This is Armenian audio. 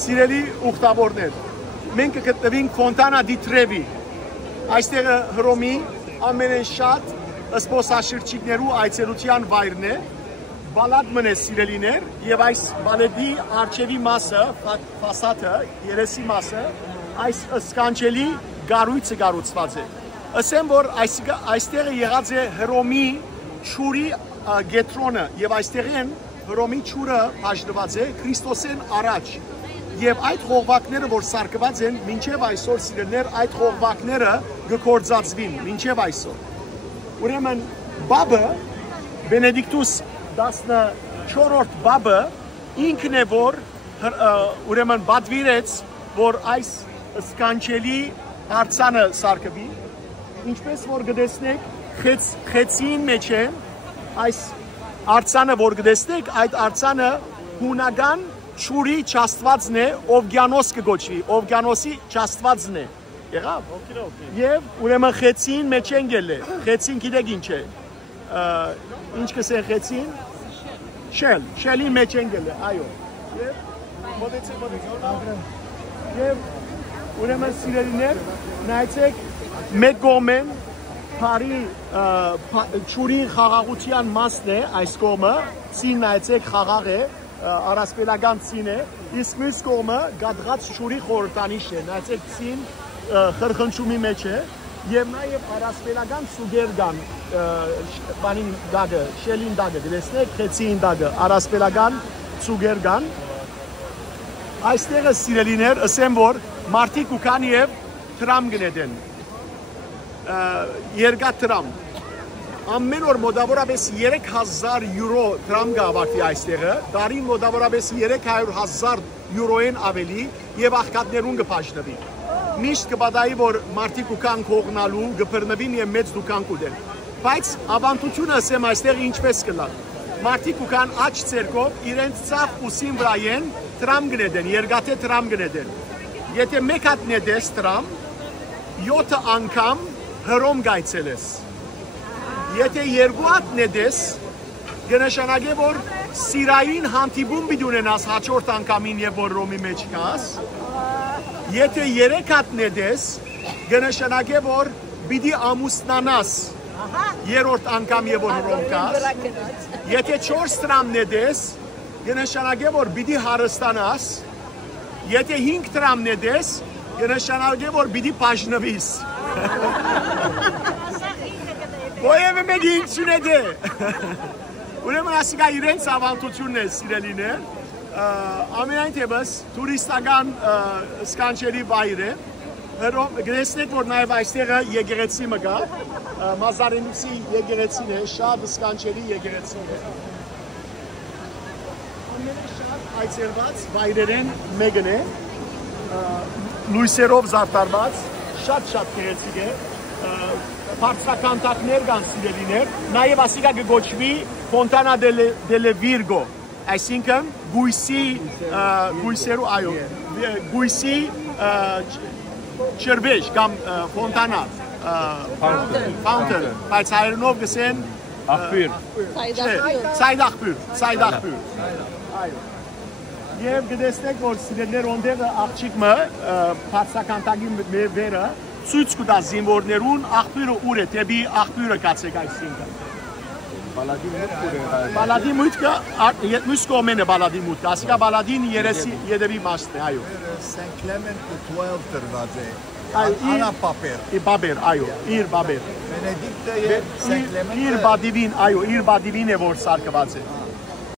Սիրելի ուխտավորներ, մենք գտնվենք Ֆոնտանա դի Տրևի, այստեղ Հռոմի ամենաշատ զբոսաշրջիկներու այցելության վայրն է, բալադ մնես սիրելիներ, եւ այս բալեդի արջևի մասը, ֆասադը, երեսի մասը, այս սկանչելի գառույցը կառուցված է։ Ասեմ, որ այստեղ եղած է Հռոմի ճուրի գետրոնը եւ այստեղեն Հռոմի ճուրը բաժնված է Քրիստոսեն առաջ եւ այդ խողովակները որ սարկված են մինչեւ այսօր սիրելիներ այդ խողովակները կգործածվին մինչեւ այսօր ուրեմն բաբը Բենեդիկտուս 14-րդ բաբը ինքն է որ ուրեմն բադվիրեց որ այս սկանչելի արցանը սարկվի ինչպես որ գտեսնեք խեցին մեջ է այս արցանը որ գտեսնեք այդ արցանը հունական ճուրի չաստվածն է օվգյանոս կգոչվի օվգյանոսի չաստվածն է եղավ եւ ուրեմն խեցին մեջ են գելը խեցին գիտեք ինչ է ինչ կսեն խեցին շելի մեջ են գելը այո եւ ուրեմն սիրելիներ նայեցեք մեկ կողմեն Փարի ճուրի խաղաղության մասն է այս կողմը ցին նայեցեք խաղաղ է առասպելական ցին է իսկ մյուս կողմը գադղած ճուրի խորտանիշ է նայեցեք ցին խրխնչումի մեջ է եւ նաեւ առասպելական սուգեր կան բանին դագը շելին դագը դեսնեք խեցին դագը առասպելական սուգեր կան այստեղը սիրելիներ ասեմ որ մարտիկ ու կան եւ տրամ գնեդեն երկաթ տրամ ամեն օր մոտավորապես 3000 յուրո տրամ գավարտի այստեղը դարին մոտավորապես 300,000 յուրոեն ավելի եւ աղքատներուն կփաշնվի միշտ կբադայի որ մարտիկ ու կան կողնալու գբրնվին եւ մեծ դուքան կուդեն բայց ավանդությունը ասեմ այստեղ ինչպես կլա մարտիկ ու կան աչ ցերկով իրենց ցավ ուսին վրայեն տրամ գնեդեն երկաթե տրամ գնեդեն եթե մեկ հատ նեդես տրամ 7 անգամ Հռոմ գայցելես եթե երկու հատ նեդես կնշանակե որ սիրային հանդիպում պիտի ունենաս հաջորդ անգամին եւ որ Հռոմի մեջ կաս եթե 3 հատ նեդես կնշանակե որ պիտի ամուսնանաս երրորդ անգամ եւ որ Հռոմ կաս եթե 4 տրամ նեդես կնշանակե որ պիտի հարստանաս եթե 5 տրամ նեդես կնշանակե որ պիտի բաժնվիս Ոյևը մեկ ինքսուն է դե Ուրեմն ասիկա իրենց ավանդությունն է սիրելիներ ամենայն թեպս տուրիստական սկանչերի վայր է գնեցնեք որ նաև այստեղը եկեղեցի մը կա Մազարենուսի եկեղեցին է շատ սկանչերի եկեղեցին է ամենաշատ այցելված վայրերեն մեկն է լույսերով զարդարված շատ գեղեցիկ է բարձրականդակներ կան սիրելիներ նաև ասիկա կգոչվի Ֆոնտանա դելե Վիրգո այսինքն գույսերու այո գույսի չրվեժ կամ Ֆոնտանա fountain բայց հայերենով գսեն ցայդախբյուր այո Եվ գտեսնեք, որ սիրելիներ ոնդեղը աղջիկը բարձրականդակի վերը ցույց կտա զինվորներուն աղբյուրը ուր է, դեպի աղբյուրը կացեք այսինքն։ Բալադի մուտքը մյուս կողմեն է բալադի մուտքը, ասիկա բալադին երեսի յետևի մասն է, այո։ Saint Clement 12 տրված է։ Անա Պապեր, այո, իր Պապեր։ Բենեդիկտը եւ Saint Clement։ Իր բադիվին, այո, իր բադիվին է որ սարկված է։